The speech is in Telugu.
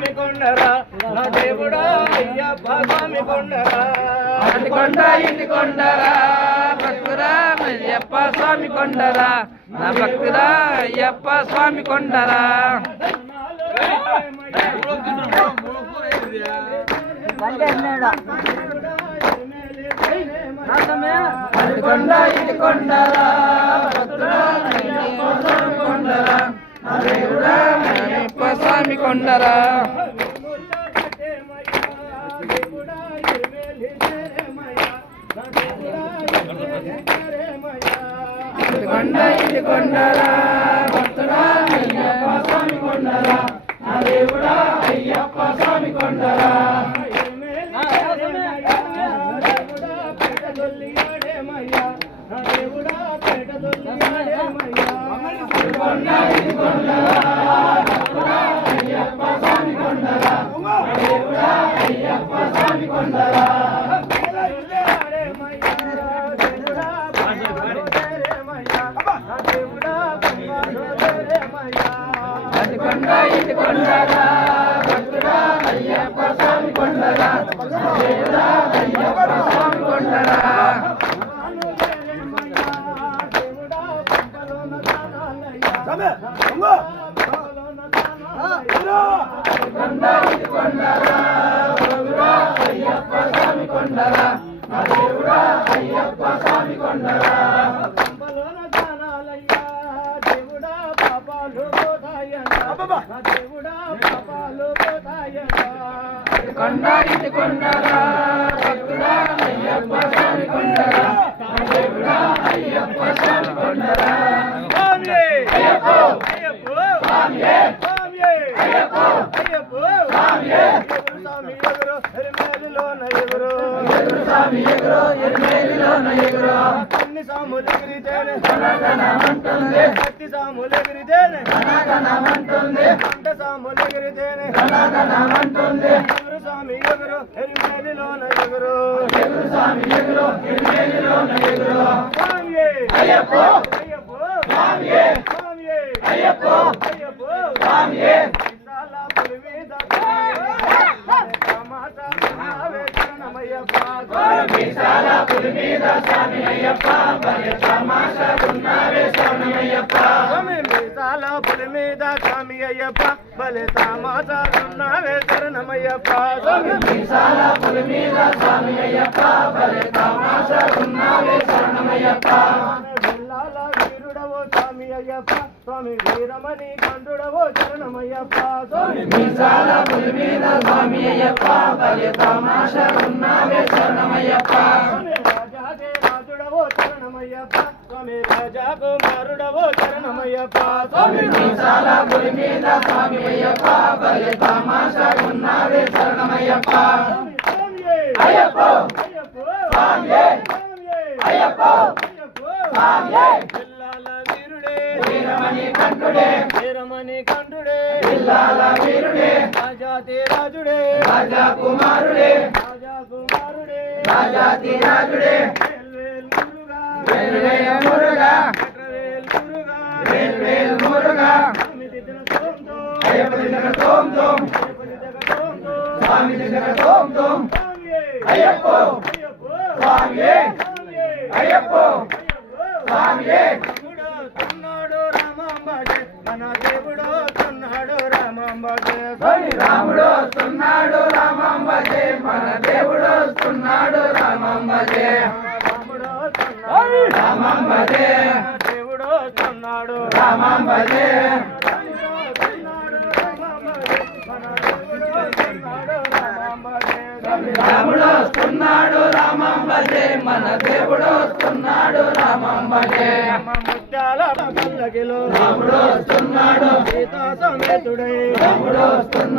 స్వామి కొండరా నా దేవుడా అయ్యప్ప స్వామి కొండరా అటు కొండ ఇటు కొండరా భక్తురా అయ్యప్ప స్వామి కొండరా నా భక్తురా అయ్యప్ప స్వామి కొండరా అటు కొండ ఇటు కొండరా భక్తురా అయ్యప్ప స్వామి కొండరా నా దేవుడా అయ్యప్ప కొండ కొండరా భక్తుడా అయ్యప్ప స్వామి కొండరా. నా దేవుడా అయ్యప్ప స్వామి కొండరా. కొండ ఇటు కొండరా భక్తుడా అయ్యప్ప స్వామి కొండరా దేవుడా అయ్యప్ప స్వామి కొండరా కొండ ఇటు కొండరా భక్తుడా అయ్యప్ప స్వామి కొండరా నా దేవుడా అయ్యప్ప స్వామి కొండరా ఇటు కొండ ఇటు కొండరా భక్తుడా అయ్యప్ప స్వామి కొండరా. నా దేవుడా అయ్యప్ప స్వామి కొండరా. ఎగురు స్వామి. ఎగురు ఎరుమేలిలోన ఎగురు అన్ని సాములెగిరితేనే గణగణమంటుంది అట్టి సాములెగిరితేనే గణగణమంటుంది పంట సాములెగిరితేనే గణగణమంటుంది ఎవరు స్వామి ఎవరు ఎరిమేలిలోన ఎవరు ఎగురు స్వామి ఎగురు ఎరుమేలిలోన ఎగురు స్వామి అయ్యప్ప! పులి మీద స్వామి అయ్యప్ప భలే తమాషా శరణమయ్యప్ప. పులి మీద స్వామి అయ్యప్ప ఉన్నావే శరణమయ్యప్ప. స్వామి అయ్యప్ప స్వామి వీరమణి కంఠుడవో శరణమయ్యప్ప స్వామి విశాల పులి మీద స్వామి అయ్యప్ప భలే తమాషా ఉన్నావే శరణమయ్యప్ప స్వామి రాజాదే రాజుడవో శరణమయ్యప్ప స్వామి రాజా కుమారుడవో శరణమయ్యప్ప స్వామి విశాల పులి మీద స్వామి అయ్యప్ప! భలే తమాషా ఉన్నావే అయ్యప్ప! స్వామి అయ్యప్ప! స్వామి! వీరమణి కంఠుడే. వీరమణి కంఠుడే. పిల్లాల వీరుడే. రాజాతి రాజుడే రాజా కుమారుడే. రాజా కుమారుడే. రాజాతి రాజుడే వేల్వేల్ మురుగా. వేల్వేల్ మురుగా. వేల్ మురుగా. వేల్వేల్ మురుగా. స్వామి దిద్దిన సోంతో అయ్యప్ప దగ్గర తోం తోం అయ్యప్ప దిద్దక సోంతో స్వామి దగ్గర తోం తోం స్వామి అయ్యప్ప అయ్యప్ప స్వామి స్వామి అయ్యప్ప అయ్యప్ప స్వామి రాముడు తున్నాడు రామాంబజే మన దేవుడు తున్నాడు రామాంబజే స్వామి రాముడు వస్తున్నాడు మన దేవుడు వస్తున్నాడు తున్నాడు రామంబజే దేవుడు తున్నాడు రామంబజే రాముడు వస్తున్నాడు రామంబజే మన దేవుడు వస్తున్నాడు రామంబజే ముత్యాల పల్లకిలో రాముడు వస్తున్నాడు సీతా సమేతుడై రాముడు వస్తున్నాడు